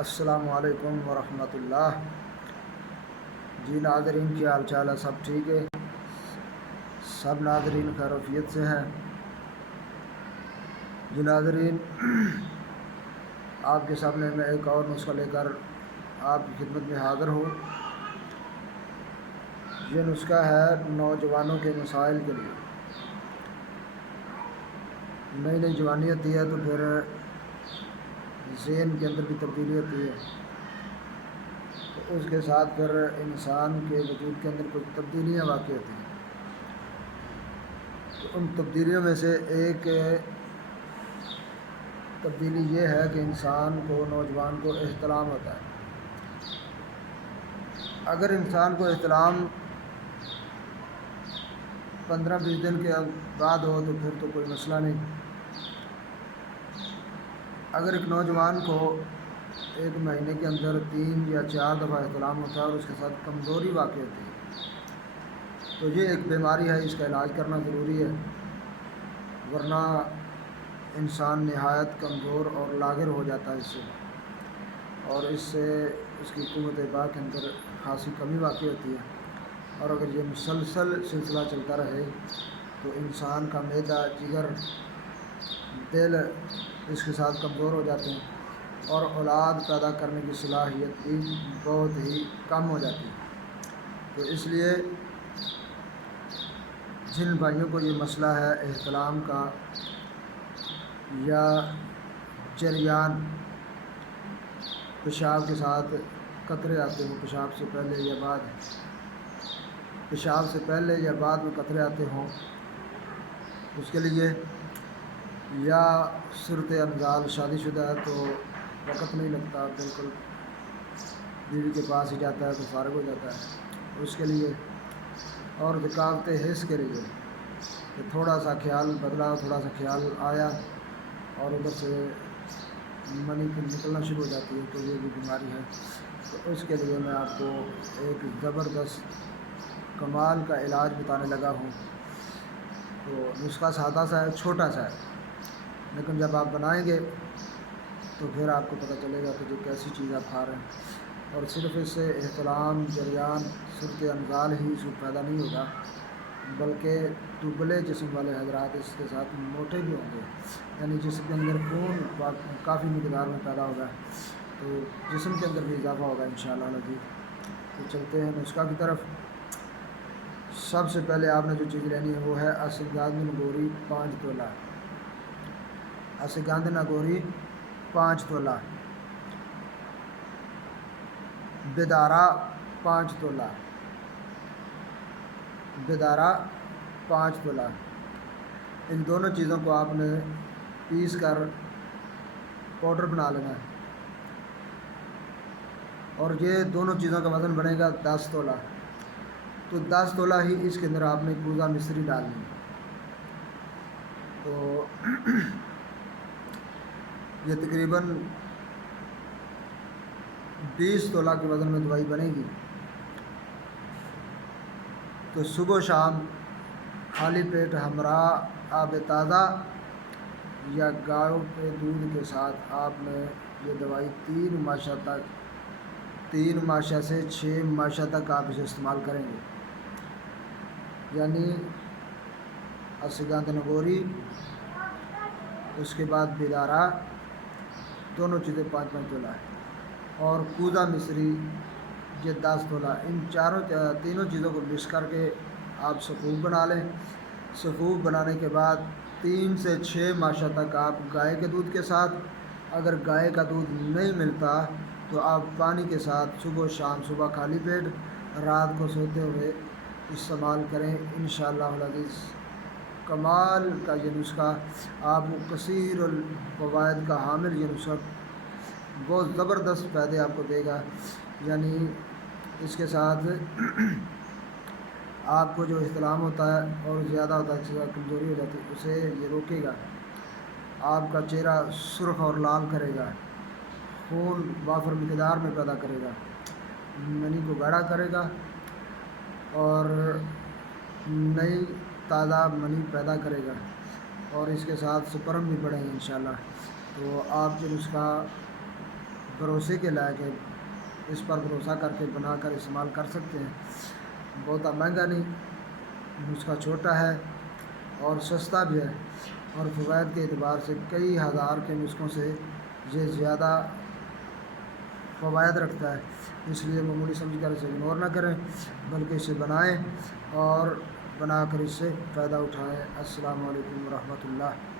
السلام علیکم ورحمۃ اللہ۔ جی ناظرین، کیا حال چال ہے؟ سب ٹھیک ہے؟ سب ناظرین خیریت سے ہیں؟ جی ناظرین، آپ کے سامنے میں ایک اور نسخہ لے کر آپ کی خدمت میں حاضر ہوں۔ یہ نسخہ ہے نوجوانوں کے مسائل کے لیے۔ نئی نئی جوانی ہوتی ہے تو پھر ذہن کے اندر بھی تبدیلی ہوتی ہے، تو اس کے ساتھ پھر انسان کے وجود کے اندر کچھ تبدیلیاں واقع ہوتی ہیں۔ تو ان تبدیلیوں میں سے ایک تبدیلی یہ ہے کہ انسان کو، نوجوان کو احتلام ہوتا ہے۔ اگر انسان کو احتلام 15-20 دن کے بعد ہو تو پھر تو کوئی مسئلہ نہیں۔ اگر ایک نوجوان کو ایک مہینے کے اندر 3 یا 4 دفعہ احتلام ہوتا ہے اور اس کے ساتھ کمزوری واقع ہوتی ہے تو یہ ایک بیماری ہے، اس کا علاج کرنا ضروری ہے، ورنہ انسان نہایت کمزور اور لاغر ہو جاتا ہے اس سے، اور اس سے اس کی قوت باہ کے اندر خاصی کمی واقع ہوتی ہے۔ اور اگر یہ مسلسل سلسلہ چلتا رہے تو انسان کا معدہ، جگر، دل اس کے ساتھ کمزور ہو جاتے ہیں اور اولاد پیدا کرنے کی صلاحیت بھی بہت ہی کم ہو جاتی ہے۔ تو اس لیے جن بھائیوں کو یہ مسئلہ ہے احتلام کا یا جریان، پیشاب کے ساتھ قطرے آتے ہوں، پیشاب سے پہلے یا بعد میں قطرے آتے ہوں، اس کے لیے یا صورت انزال شادی شدہ ہے تو وقت نہیں لگتا، بالکل بیوی کے پاس ہی جاتا ہے تو فارغ ہو جاتا ہے، اس کے لیے، اور ذکاوت حس کے لیے کہ تھوڑا سا خیال بدلا، تھوڑا سا خیال آیا اور ادھر سے منی نکلنا شروع ہو جاتی ہے، تو یہ بھی بیماری ہے۔ تو اس کے لیے میں آپ کو ایک زبردست کمال کا علاج بتانے لگا ہوں۔ تو نسخہ سادہ سا ہے، چھوٹا سا ہے، لیکن جب آپ بنائیں گے تو پھر آپ کو پتہ چلے گا کہ یہ کیسی چیز آپ کھا رہے ہیں۔ اور صرف اس سے احتلام، جریان، صورت انزال ہی پیدا نہیں ہوگا، بلکہ دبلے جسم والے حضرات اس کے ساتھ موٹے بھی ہوں گے، یعنی جسم کے اندر خون کافی مقدار میں پیدا ہوگا، تو جسم کے اندر بھی اضافہ ہوگا انشاءاللہ العزیز۔ تو چلتے ہیں نسخہ کی طرف۔ سب سے پہلے آپ نے جو چیز لینی ہے وہ ہے اشوگندھا گوری 5 تولہ، اشوگندھا گوری 5 تولہ، بیدارا 5 تولہ، بیدارا 5 تولہ۔ ان دونوں چیزوں کو آپ نے پیس کر پاؤڈر بنا لینا ہے، اور یہ دونوں چیزوں کا وزن بنے گا 10 تولہ۔ تو 10 تولہ ہی اس کے اندر آپ نے کوزہ مصری ڈالنی ہے۔ تو یہ تقریباً 20 تولہ کے وزن میں دوائی بنے گی۔ تو صبح و شام خالی پیٹ ہمراہ آب تازہ یا گاؤ کے دودھ کے ساتھ آپ نے یہ دوائی 3 ماشا سے 6 ماشا تک آپ اسے استعمال کریں گے، یعنی اشوگندھا گوری، اس کے بعد بیدارا، دونوں چیزیں 5-5 تولہ ہے، اور کوزہ مصری یہ 10 تولہ۔ ان تینوں چیزوں کو مکس کر کے آپ سفوف بنا لیں۔ سفوف بنانے کے بعد 3 سے 6 ماشا تک آپ گائے کے دودھ کے ساتھ، اگر گائے کا دودھ نہیں ملتا تو آپ پانی کے ساتھ صبح و شام، صبح خالی پیٹ، رات کو سوتے ہوئے استعمال کریں انشاءاللہ العزیز۔ کمال کا یہ نسخہ آپ کو کثیر الفوائد کا حامل، یہ نسخہ بہت زبردست فائدے آپ کو دے گا، یعنی اس کے ساتھ آپ کو جو احتلام ہوتا ہے اور زیادہ ہوتا ہے، کمزوری ہو جاتی ہے، اسے یہ روکے گا، آپ کا چہرہ سرخ اور لال کرے گا، خون وافر مقدار میں پیدا کرے گا، منی کو گاڑھا کرے گا اور نئی تازہ منی پیدا کرے گا، اور اس کے ساتھ سپرم بھی بڑھیں گے انشاءاللہ۔ تو آپ یہ نسخہ بھروسے کے لائق ہے، اس پر بھروسہ کر کے بنا کر استعمال کر سکتے ہیں۔ بہت مہنگا نہیں، نسخہ چھوٹا ہے اور سستا بھی ہے، اور فوائد کے اعتبار سے کئی ہزار کے نسخوں سے یہ زیادہ فوائد رکھتا ہے۔ اس لیے معمولی سمجھ کر اسے اگنور نہ کریں، بلکہ اسے بنائیں اور بنا کر اس سے فائدہ اٹھائیں۔ السلام علیکم ورحمۃ اللہ۔